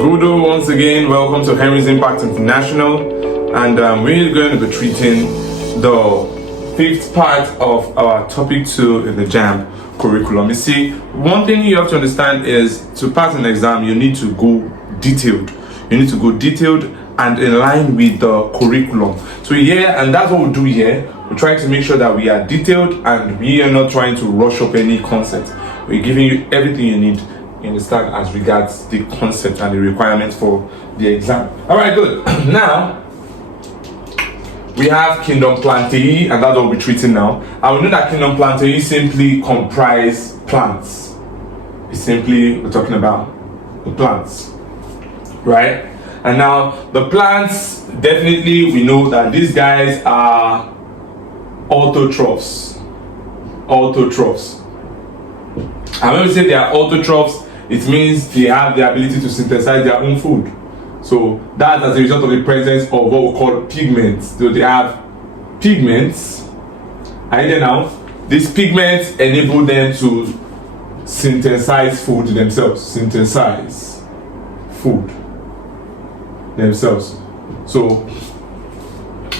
Good once again, welcome to Henry's Impact International, and we're going to be treating the fifth part of our topic 2 in the JAMB curriculum. You see, one thing you have to understand is to pass an exam, you need to go detailed. You need to go detailed and in line with the curriculum. So and that's what we do here. We're trying to make sure that we are detailed and we are not trying to rush up any concept. We're giving you everything you need, you understand, as regards the concept and the requirements for the exam. All right, good. Now we have Kingdom Plantae, and that's what we're treating now. And we know that Kingdom Plantae simply comprise plants. It's simply, we're talking about the plants, right? And now the plants, definitely we know that these guys are autotrophs. Autotrophs. And when we say they are autotrophs, it means they have the ability to synthesize their own food. So that's as a result of the presence of what we call pigments. So they have pigments. Are you there now? These pigments enable them to synthesize food themselves. Synthesize food themselves. So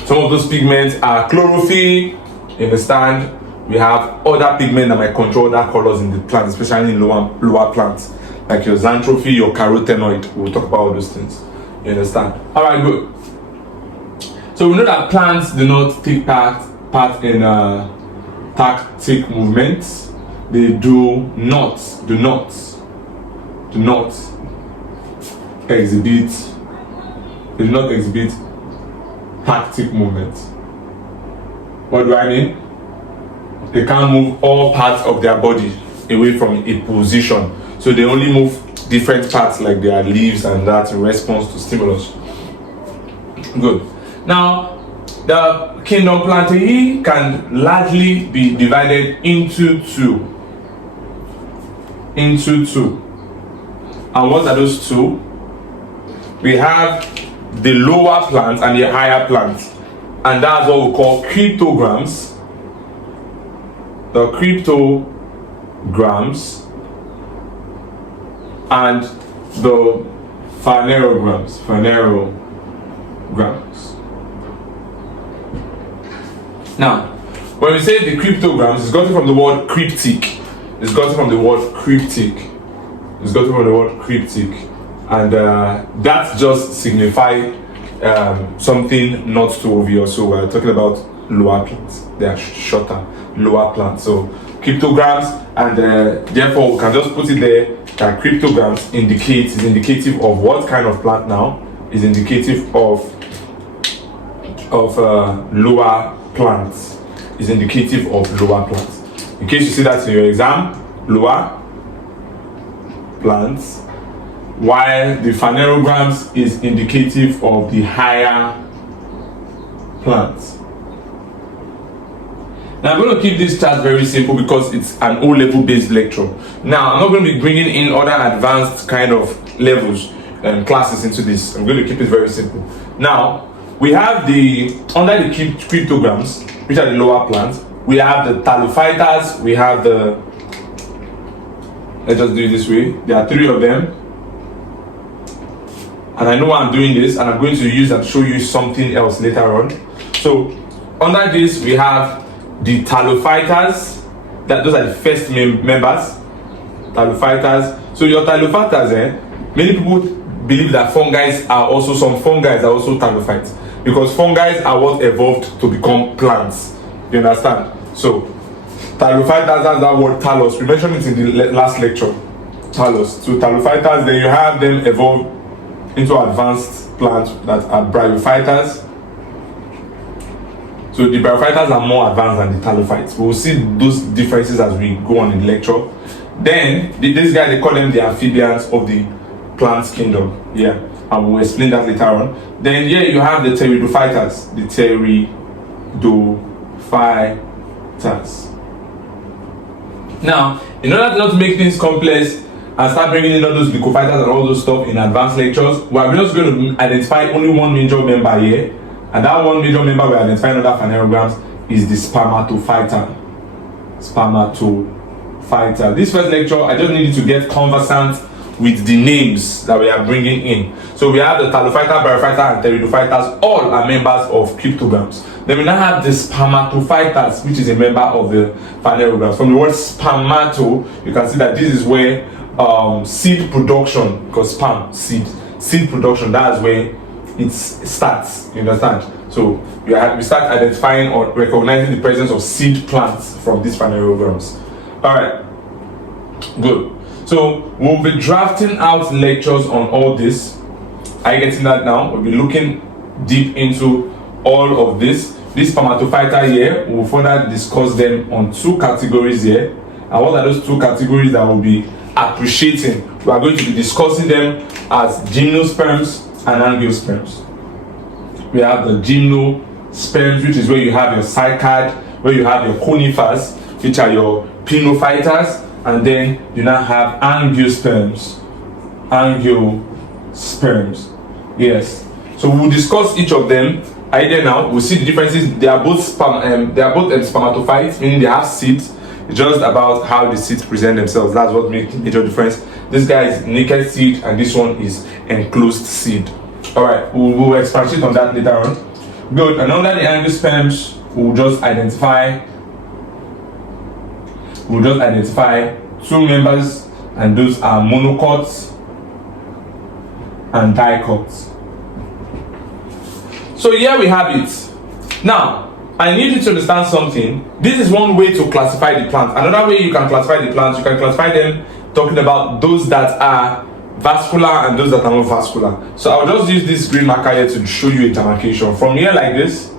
some of those pigments are chlorophyll. You understand? We have other pigments that might control other colors in the plant, especially in lower plants, like your xanthophyll, your carotenoid. We'll talk about all those things. You understand? All right, good. So we know that plants do not take part in tactic movements. They do not exhibit. They do not exhibit tactic movements. What do I mean? They can't move all parts of their body away from a position. So they only move different parts like their leaves and that in response to stimulus. Good. Now, the Kingdom Plantae can largely be divided into two. And what are those two? We have the lower plants and the higher plants. And that's what we call cryptograms. The cryptograms and the phanerograms. Now, when we say the cryptograms, it's gotten from the word cryptic. And that just signifies something not too obvious. So we're talking about lower plants. They are shorter, lower plants. So cryptograms, and therefore we can just put it there that cryptograms is indicative of what kind of plant now? Is indicative of lower plants. Is indicative of lower plants. In case you see that in your exam, lower plants, while the phanerograms is indicative of the higher plants. Now I'm going to keep this chart very simple because it's an O-level based lecture. Now I'm not going to be bringing in other advanced kind of levels and classes into this. I'm going to keep it very simple. Now we have under the cryptograms, which are the lower plants, we have the talophytes, we have let's just do it this way. There are 3 of them. And I know why I'm doing this, and I'm going to use and show you something else later on. So under this we have the talophytes. Those are the first members. Talophytes. So your talophytes, many people believe that some fungi are also talophytes, because fungi are what evolved to become plants. You understand? So talophytes, that's that word talos. We mentioned it in the last lecture. Talos. So talophytes, then you have them evolve into advanced plants that are bryophytes. So the bryophytes are more advanced than the talophytes. We'll see those differences as we go on in the lecture. Then this guy, they call them the amphibians of the plant kingdom. Yeah, and we'll explain that later on. Then you have the pteridophytes. Now, in order not to make things complex and start bringing in all those glycophytes and all those stuff in advanced lectures, we're just going to identify only one major member here. And that one major member we identify in other phanerograms is the spermatophyta. This first lecture, I just need you to get conversant with the names that we are bringing in. So we have the Talophyta, Bryophyta, and Pteridophytas. All are members of cryptogams. Then we now have the Spermatophytas, which is a member of the phanerogams. From the word spermato, you can see that this is where seed production, because sperm, seed production, that's where it starts. You understand? So we start identifying or recognizing the presence of seed plants from these phanerogams. All right, good. So we'll be drafting out lectures on all this. Are you getting that now? We'll be looking deep into all of this. This spermatophyta here, we'll further discuss them on 2 categories here. And what are those 2 categories that we'll be appreciating? We are going to be discussing them as gymnosperms and angiosperms. We have the gymnosperms, which is where you have your cycad, where you have your conifers, which are your pinophytas, and then you now have angiosperms. Angiosperms. Yes. So we'll discuss each of them. Either now we'll see the differences. They are both spermatophytes, meaning they have seeds. It's just about how the seeds present themselves. That's what makes the major difference. This guy is naked seed, and this one is enclosed seed. All right, we'll expatiate on that later on. Good. And under the angiosperms, we'll just identify 2 members, and those are monocots and dicots. So here we have it. Now, I need you to understand something. This is one way to classify the plants. Another way you can classify the plants, you can classify them talking about those that are vascular and those that are not vascular. So I'll just use this green marker here to show you a demarcation. From here like this,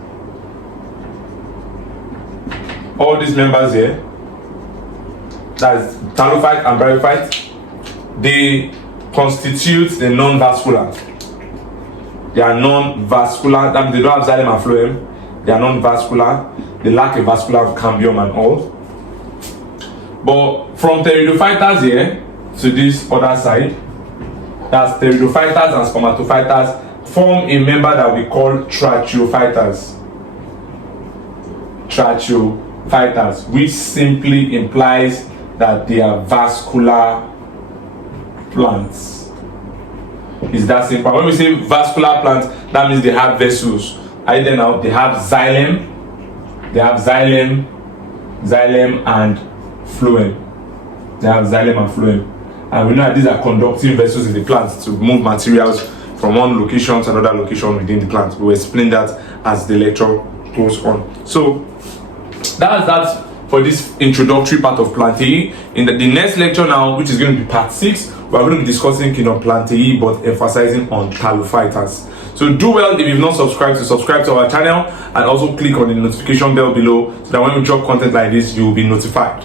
all these members here, that's talophyte and bryophyte, they constitute the non-vascular. They are non-vascular, that means they don't have xylem and phloem. They are non-vascular, they lack a vascular cambium and all. But from pteridophytas here to this other side, that's pteridophytas and spermatophytas form a member that we call tracheophytas. Tracheophytas, which simply implies that they are vascular plants. It's that simple. When we say vascular plants, that means they have vessels. Either now they have xylem, and phloem. They have xylem and phloem. And we know that these are conducting vessels in the plant to move materials from one location to another location within the plant. We'll explain that as the lecture goes on. So that's that for this introductory part of Plantae. In the next lecture now, which is going to be part 6, we're going to be discussing Kingdom Plantae, but emphasizing on Talophytas. So do well, if you've not subscribed, to subscribe to our channel, and also click on the notification bell below so that when we drop content like this, you will be notified.